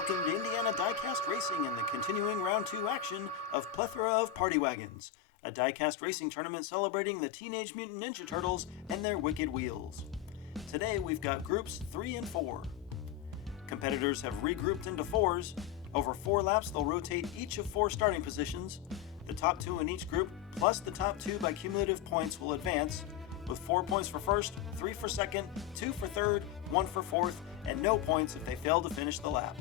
Welcome to Indiana Diecast Racing and the continuing Round 2 action of Plethora of Party Wagons, a diecast racing tournament celebrating the Teenage Mutant Ninja Turtles and their wicked wheels. Today we've got groups 3 and 4. Competitors have regrouped into fours. Over 4 laps they'll rotate each of 4 starting positions. The top 2 in each group, plus the top 2 by cumulative points, will advance, with 4 points for first, 3 for second, 2 for third, 1 for fourth, and no points if they fail to finish the lap.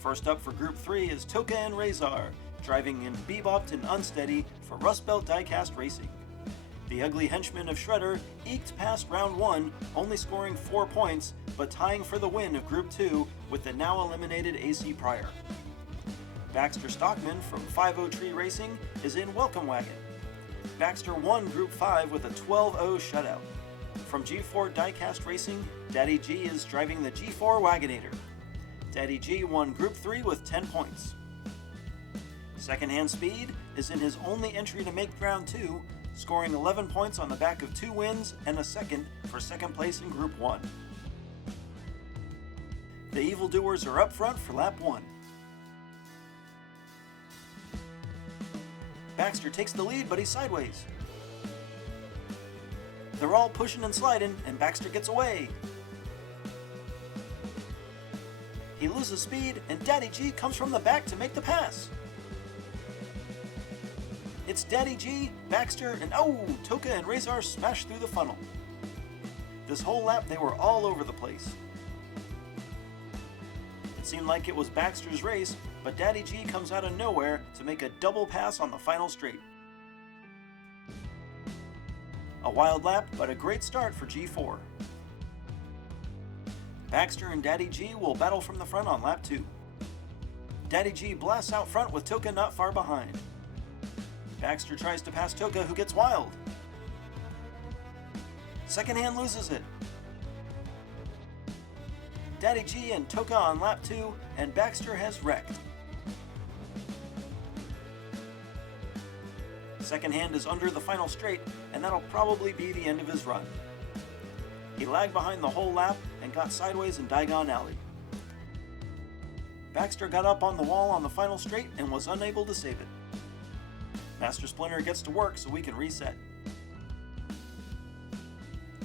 First up for Group 3 is Toka and Razor, driving in Bebopped and Unsteady for Rust Belt Diecast Racing. The ugly henchman of Shredder eked past Round 1, only scoring 4 points, but tying for the win of Group 2 with the now eliminated AC Pryor. Baxter Stockman from 5-0 Tree Racing is in Welcome Wagon. Baxter won Group 5 with a 12-0 shutout. From G4 Diecast Racing, Daddy G is driving the G4 Wagonator. Daddy G won Group 3 with 10 points. Secondhand Speed is in his only entry to make Round 2, scoring 11 points on the back of 2 wins and a second for second place in Group 1. The Evildoers are up front for Lap 1. Baxter takes the lead, but he's sideways. They're all pushing and sliding, and Baxter gets away. He loses speed, and Daddy G comes from the back to make the pass. It's Daddy G, Baxter, and Toka and Razor smash through the funnel. This whole lap they were all over the place. It seemed like it was Baxter's race, but Daddy G comes out of nowhere to make a double pass on the final straight. A wild lap, but a great start for G4. Baxter and Daddy G will battle from the front on lap 2. Daddy G blasts out front with Toka not far behind. Baxter tries to pass Toka, who gets wild. Secondhand loses it. Daddy G and Toka on lap 2, and Baxter has wrecked. Secondhand is under the final straight, and that'll probably be the end of his run. He lagged behind the whole lap and got sideways in Diagon Alley. Baxter got up on the wall on the final straight and was unable to save it. Master Splinter gets to work so we can reset.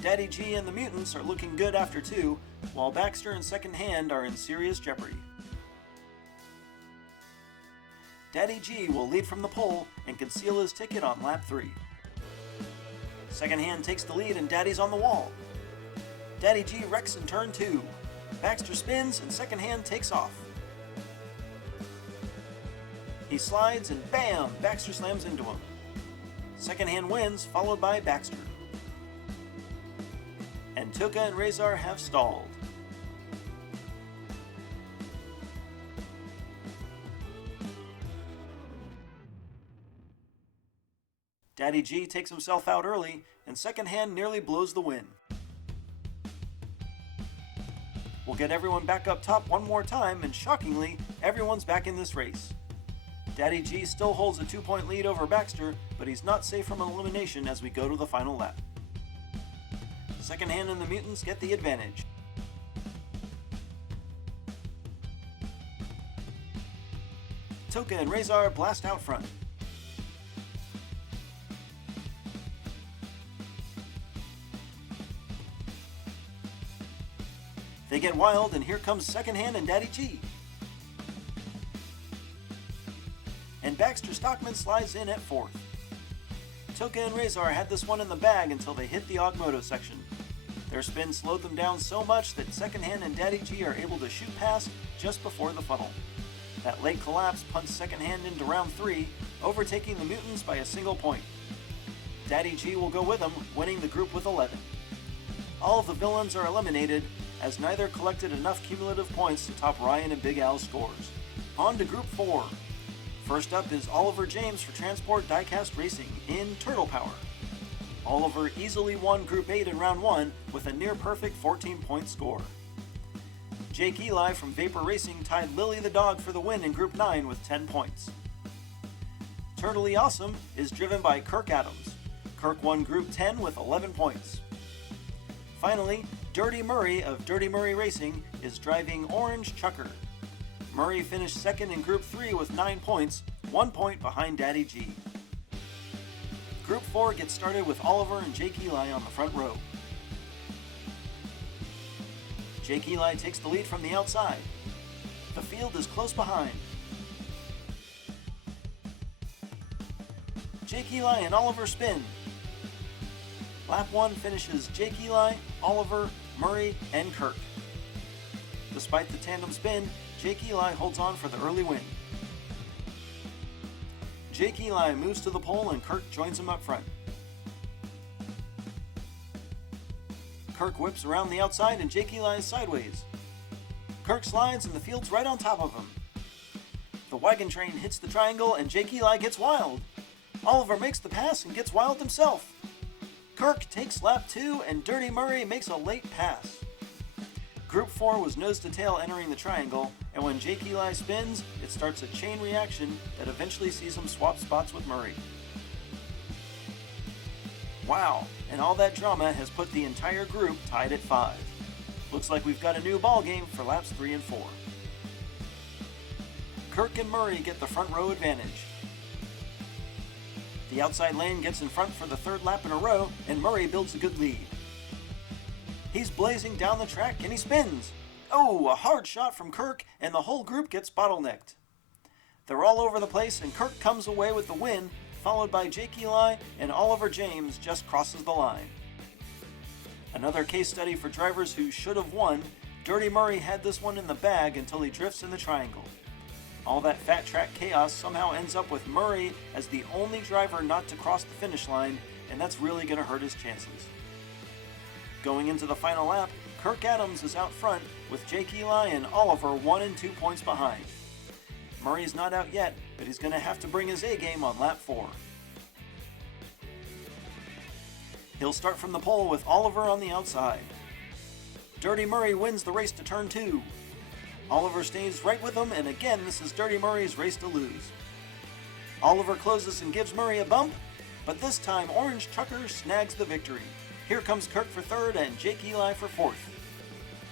Daddy G and the Mutants are looking good after 2, while Baxter and Secondhand are in serious jeopardy. Daddy G will lead from the pole and conceal his ticket on lap 3. Secondhand takes the lead and Daddy's on the wall. Daddy G wrecks in turn 2. Baxter spins and Secondhand takes off. He slides and bam! Baxter slams into him. Secondhand wins, followed by Baxter. And Toka and Razor have stalled. Daddy G takes himself out early, and Secondhand nearly blows the win. We'll get everyone back up top one more time, and shockingly, everyone's back in this race. Daddy G still holds a 2-point lead over Baxter, but he's not safe from elimination as we go to the final lap. Secondhand and the Mutants get the advantage. Toka and Razor blast out front. They get wild, and here comes Secondhand and Daddy G. And Baxter Stockman slides in at 4th. Toka and Razor had this one in the bag until they hit the Augmoto section. Their spin slowed them down so much that Secondhand and Daddy G are able to shoot past just before the funnel. That late collapse punts Secondhand into round 3, overtaking the Mutants by a single point. Daddy G will go with them, winning the group with 11. All of the villains are eliminated, as neither collected enough cumulative points to top Ryan and Big Al's scores. On to Group 4. First up is Oliver James for Transport Diecast Racing in Turtle Power. Oliver easily won Group 8 in Round 1 with a near-perfect 14-point score. Jake Eli from Vapor Racing tied Lily the Dog for the win in Group 9 with 10 points. Turtley Awesome is driven by Kirk Adams. Kirk won Group 10 with 11 points. Finally, Dirty Murray of Dirty Murray Racing is driving Orange Chucker. Murray finished second in Group 3 with 9 points, 1 point behind Daddy G. Group 4 gets started with Oliver and Jake Eli on the front row. Jake Eli takes the lead from the outside. The field is close behind. Jake Eli and Oliver spin. Lap 1 finishes Jake Eli, Oliver, Murray, and Kirk. Despite the tandem spin, Jake Eli holds on for the early win. Jake Eli moves to the pole and Kirk joins him up front. Kirk whips around the outside and Jake Eli is sideways. Kirk slides and the field's right on top of him. The wagon train hits the triangle and Jake Eli gets wild. Oliver makes the pass and gets wild himself. Kirk takes lap 2 and Dirty Murray makes a late pass. Group 4 was nose to tail entering the triangle, and when Jake Eli spins, it starts a chain reaction that eventually sees him swap spots with Murray. Wow, and all that drama has put the entire group tied at 5. Looks like we've got a new ball game for laps 3 and 4. Kirk and Murray get the front row advantage. The outside lane gets in front for the third lap in a row, and Murray builds a good lead. He's blazing down the track and he spins. Oh, a hard shot from Kirk, and the whole group gets bottlenecked. They're all over the place, and Kirk comes away with the win, followed by Jake Eli, and Oliver James just crosses the line. Another case study for drivers who should have won. Dirty Murray had this one in the bag until he drifts in the triangle. All that fat track chaos somehow ends up with Murray as the only driver not to cross the finish line, and that's really going to hurt his chances. Going into the final lap, Kirk Adams is out front with Jake Eli and Oliver 1 and 2 points behind. Murray's not out yet, but he's going to have to bring his A-game on lap 4. He'll start from the pole with Oliver on the outside. Dirty Murray wins the race to turn 2. Oliver stays right with him, and again this is Dirty Murray's race to lose. Oliver closes and gives Murray a bump, but this time Orange Trucker snags the victory. Here comes Kirk for third and Jake Eli for fourth.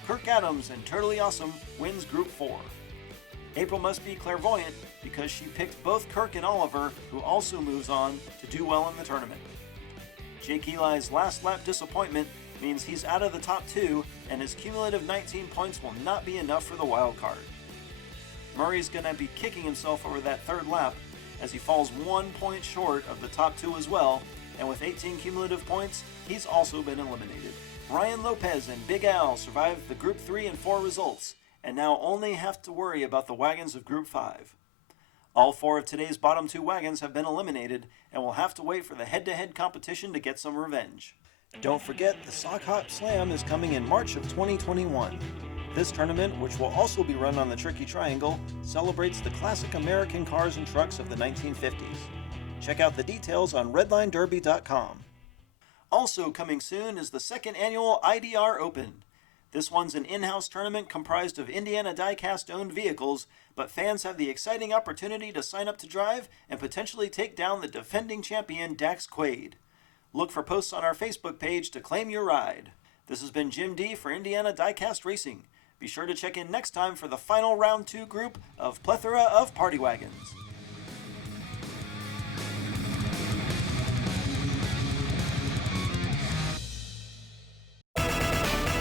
Kirk Adams and Totally Awesome wins Group 4. April must be clairvoyant because she picked both Kirk and Oliver, who also moves on to do well in the tournament. Jake Eli's last lap disappointment means he's out of the top 2, and his cumulative 19 points will not be enough for the wild card. Murray's going to be kicking himself over that third lap as he falls 1 point short of the top 2 as well, and with 18 cumulative points, he's also been eliminated. Ryan Lopez and Big Al survived the Group 3 and 4 results, and now only have to worry about the wagons of Group 5. All 4 of today's bottom 2 wagons have been eliminated, and will have to wait for the head-to-head competition to get some revenge. Don't forget, the Sock Hop Slam is coming in March of 2021. This tournament, which will also be run on the Tricky Triangle, celebrates the classic American cars and trucks of the 1950s. Check out the details on redlinederby.com. Also coming soon is the second annual IDR Open. This one's an in-house tournament comprised of Indiana Diecast-owned vehicles, but fans have the exciting opportunity to sign up to drive and potentially take down the defending champion Dax Quaid. Look for posts on our Facebook page to claim your ride. This has been Jim D for Indiana Diecast Racing. Be sure to check in next time for the final round 2 group of Plethora of Party Wagons.